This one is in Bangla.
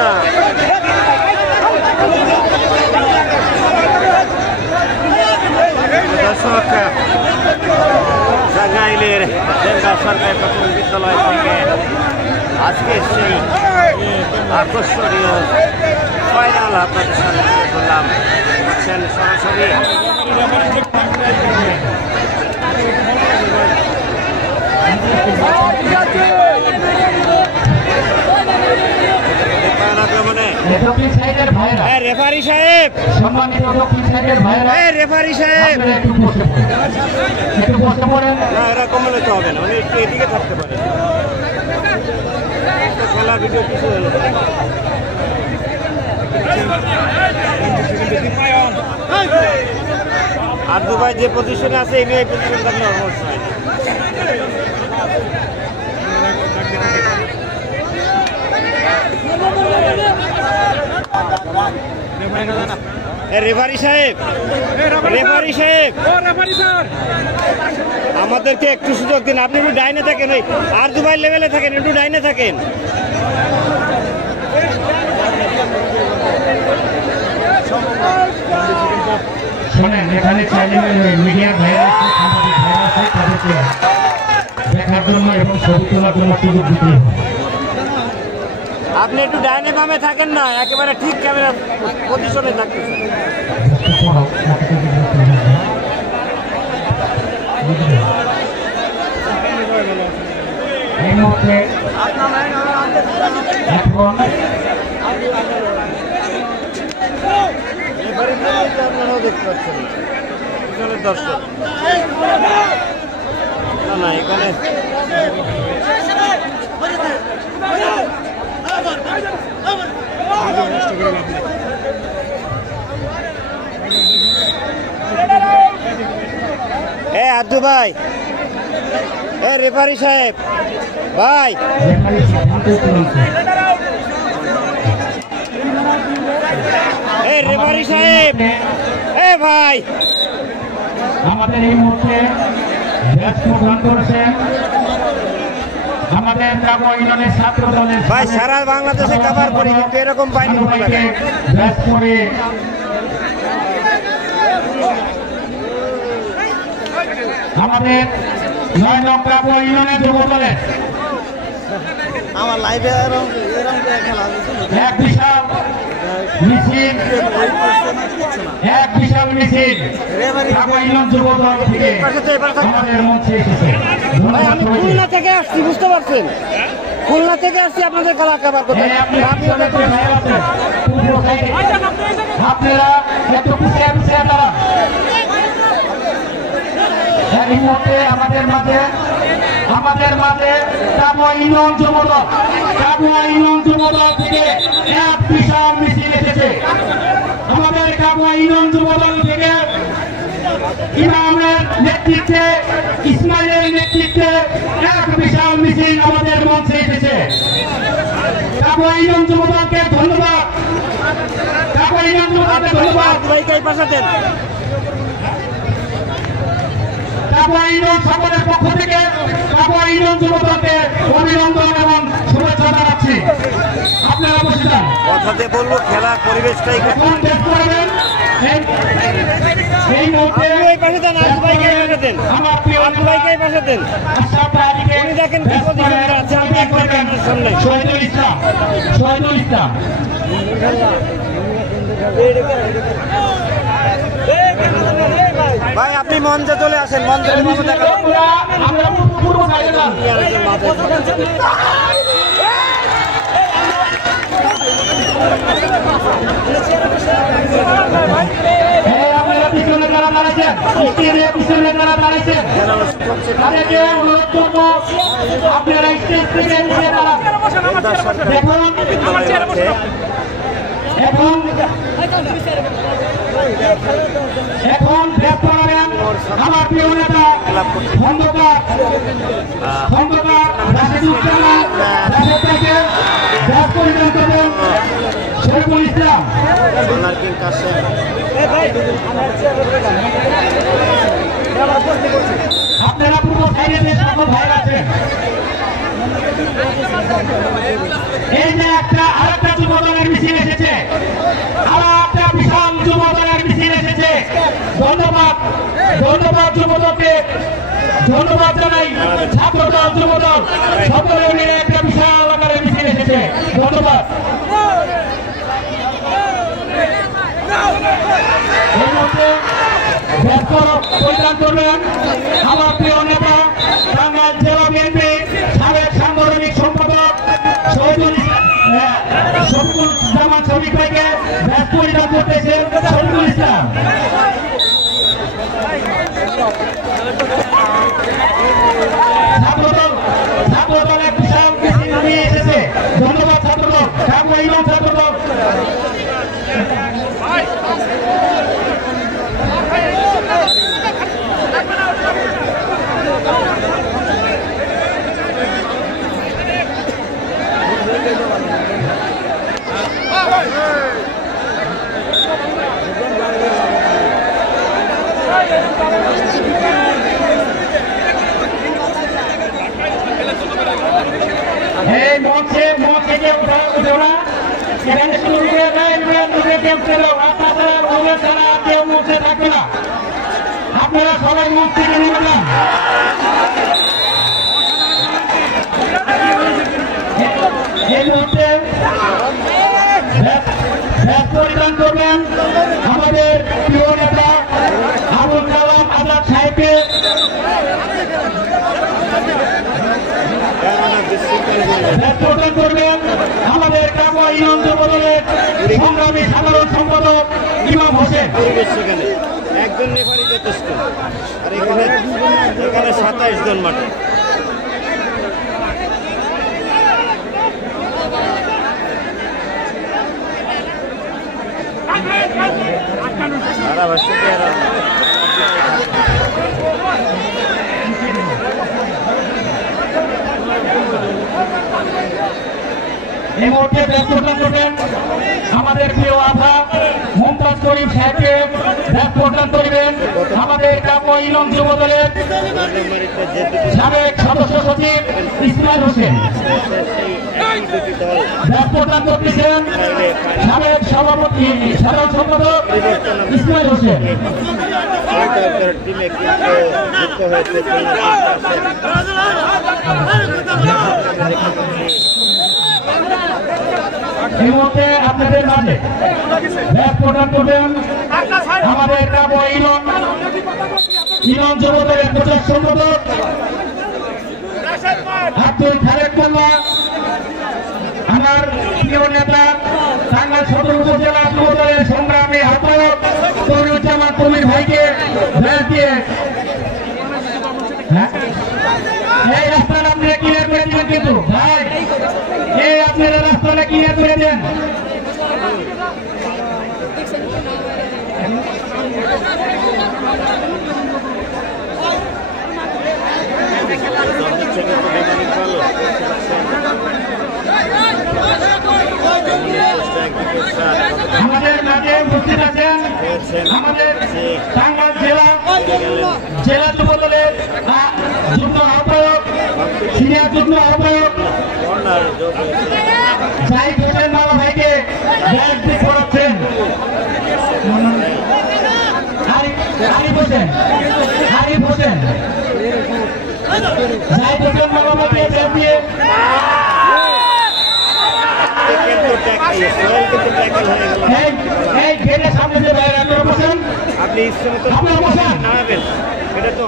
না। দর্শক, টাঙ্গাইলের জেলা সরকারি প্রাথমিক বিদ্যালয় থেকে আজকে সেই আকর্ষণীয় ফাইনাল আপনাদের সামনে তুলে ধরলাম। সরাসরি রেফারি সাহেব, রেফারি সাহেব, এরকম হলে তো হবে না, মানে একটু এদিকে থাকতে পারে। খেলার ভিডিও কিছু হলো আর দুবাই যে পজিশনে আছে এই নিয়ে পজিশন থাকলে অবশ্যই রেফারি সাহেব, রেফারি সাহেব, আমাদেরকে একটু সুযোগ দিন। আপনি একটু ডাইনে থাকেন, ওই আর দুবাই লেভেলে থাকেন, একটু ডাইনে থাকেন। শোনেন, এখানে মিডিয়া ভাইরা আছে, তাদেরকে দেখার জন্য এবং ছবি তোলার জন্য সুযোগ দিতে। আপনি একটু ডাইনে বামে থাকেন না, একেবারে ঠিক ক্যামেরা পজিশনে থাকতেছেন। এই মুহূর্তে এখন আপনারাও দেখতে পাচ্ছেন দর্শক, না না এখানে আব্দু ভাই, রেফারি সাহেব ভাই, রেফারি সাহেব, ভাই আমাদের এই মুহূর্তে ম্যাচ প্রদান করছেন আমাদের ইউনিয়নের ছাত্র দলের ভাই। সারা বাংলাদেশে কভার করি, কিন্তু এরকম পাইনি। ম্যাচ করে আমাদের 9 নং ইউনিয়নের যুব দলের আমার লাইভে এক বিশাল মিছিল, এক বিশাল মিছিল ইউনিয়ন যুব দল থেকে আমাদের মঞ্চে এসেছে। আমি খুলনা থেকে আসছি, বুঝতে পারছেন? খুলনা থেকে আসছি আপনাদের খেলা কভার করতে। আপনারা একটু পিছিয়ে পিছিয়ে দাঁড়ান। এই মুহূর্তে আমাদের মাঝে কাবুয়া ইউনিয়ন যুবদল, থেকে এক বিশাল মিছিল এসেছে। আমাদের কাবুয়া ইউনিয়ন যুবদল থেকে ইমামের নেতৃত্বে, ইসমাইলের নেতৃত্বে এক বিশাল মিছিল আমাদের মঞ্চে এসেছে। কাবুয়া ইউনিয়ন যুবদলকে ধন্যবাদ, কাবুয়া ইউনিয়ন যুবদলকে ধন্যবাদ। কাবুয়া ইউনিয়ন সকলের পক্ষ থেকে কাবুয়া ইউনিয়ন যুবদলকে অভিনন্দন এবং শুভেচ্ছা জানাচ্ছি। আপনারা বসে যান। কথাতে বলবো, খেলার পরিবেশটাই এখন দেখ করবেন। এই মুহূর্তে আমার প্রিয় উনি দেখেন কি পজিশনে আছে, আমি একবার ক্যামেরার সামনে। শহীদুল ইসলাম, ভাই আপনি মঞ্চে চলে আসেন, মঞ্চে আমরা পূর্ব সাইডে যান। আপনারা পিছনে যারা দাঁড়াচ্ছেন, পিছনে যারা দাঁড়াচ্ছেন তাদেরকে অনুরোধ করবো আপনারা স্টেজ থেকে উঠে দাঁড়ান। এখন ব্যাট করাবেন আমার প্রিয় নেতা খন্দকার রাশেদুজ্জামান, রাশেদ থেকে ব্যাট পরিধান করবেন শরীফুল ইসলাম। আপনারা পুরো সাইডে যে সকল ভাইরা আছেন এই যে আরেকটা যুব দলের মিছিল এসেছে, আরো একটা বিশাল যুব দলের মিছিল এসেছে। ধন্যবাদ ধন্যবাদ যুব দলকে, ধন্যবাদ জানাই ছাত্র দল যুব দল সকলে মিলে একটা বিশাল আকারের মিছিল এসেছে। ধন্যবাদ। এই মুহূর্তে ব্যস্ত পরিধান করবেন আমার প্রিয় নেতা টাঙ্গাইল জেলা বিএনপি সাবেক সাংগঠনিক সম্পাদক শফিকুল জামান শফিক ভাইকে ব্যস্ত পরিধান করতেছেন শফিকুল ইসলাম। ছাত্রদল এক বিশাল মিছিল নিয়ে এসেছে। ধন্যবাদ ছাত্রদল, ছাত্রদল। এই মঞ্চে কেউ উঠো না, এখানে শুরু করে দেয় কেউ পেলো আপনারা ওদের ছাড়া কেউ মঞ্চে থাকবে না, আপনারা সবাই মঞ্চ থেকে নেবেন না। এই মুহূর্তে পরিধান করবেন আমাদের প্রিয় নেতা আবুল কালাম আজাদ সাহেবকে। প্রদান করবেন আমাদের কাকুয়া ইউনিয়ন যুব দলের সংগ্রামী সাধারণ সম্পাদক ইমাম হোসেন। সেখানে একজন রেফারি যথেষ্ট, আর এখানে 27 জন মাঠে। এই মুহূর্তে ব্যস্ততা করবেন আমাদের প্রিয় আভা মুমতাজ করিম সাহেবকে প্রদান করবেন আমাদের কাকুয়া ইউনিয়ন যুব দলের সাবেক সদস্য সচিব ইসমাইল হোসেন। প্রদান করতেছেন সাবেক সভাপতি সাধারণ সম্পাদক ইসমাইল হোসেন। টিমে কিন্তু যুক্ত হয়েছে এই মুহূর্তে আপনাদের মাঝে প্রদান করবেন আমাদের কাকুয়া ইউনিয়ন যুব দলের প্রচার সম্পাদক আব্দুল খালেক মোল্লা, আমার প্রিয় নেতা টাঙ্গাইল সদর উপজেলা যুব দলের সংগ্রামী আহ্বায়ক তরুজ্জামান তমির ভাইকে দিয়ে এই রাস্তাটা আপনারা ক্লিয়ার করে দিবেন কিন্তু ভাই, এই আপনারা রাস্তাটা ক্লিয়ার করে দেন। আমাদের মাঝে উপস্থিত আছেন আমাদের টাঙ্গাইল জেলা যুব দলের যুগ্ম আহ্বায়ক সিনিয়র যুগ্ম আহ্বায়ক জাহিদ হোসেন মালা ভাইকে করাচ্ছেন। আরিফ হোসেন জাহিদ হোসেন মালা ভাইকে দিয়ে আপনি ইচ্ছে মতো নামাবেন, এটা তো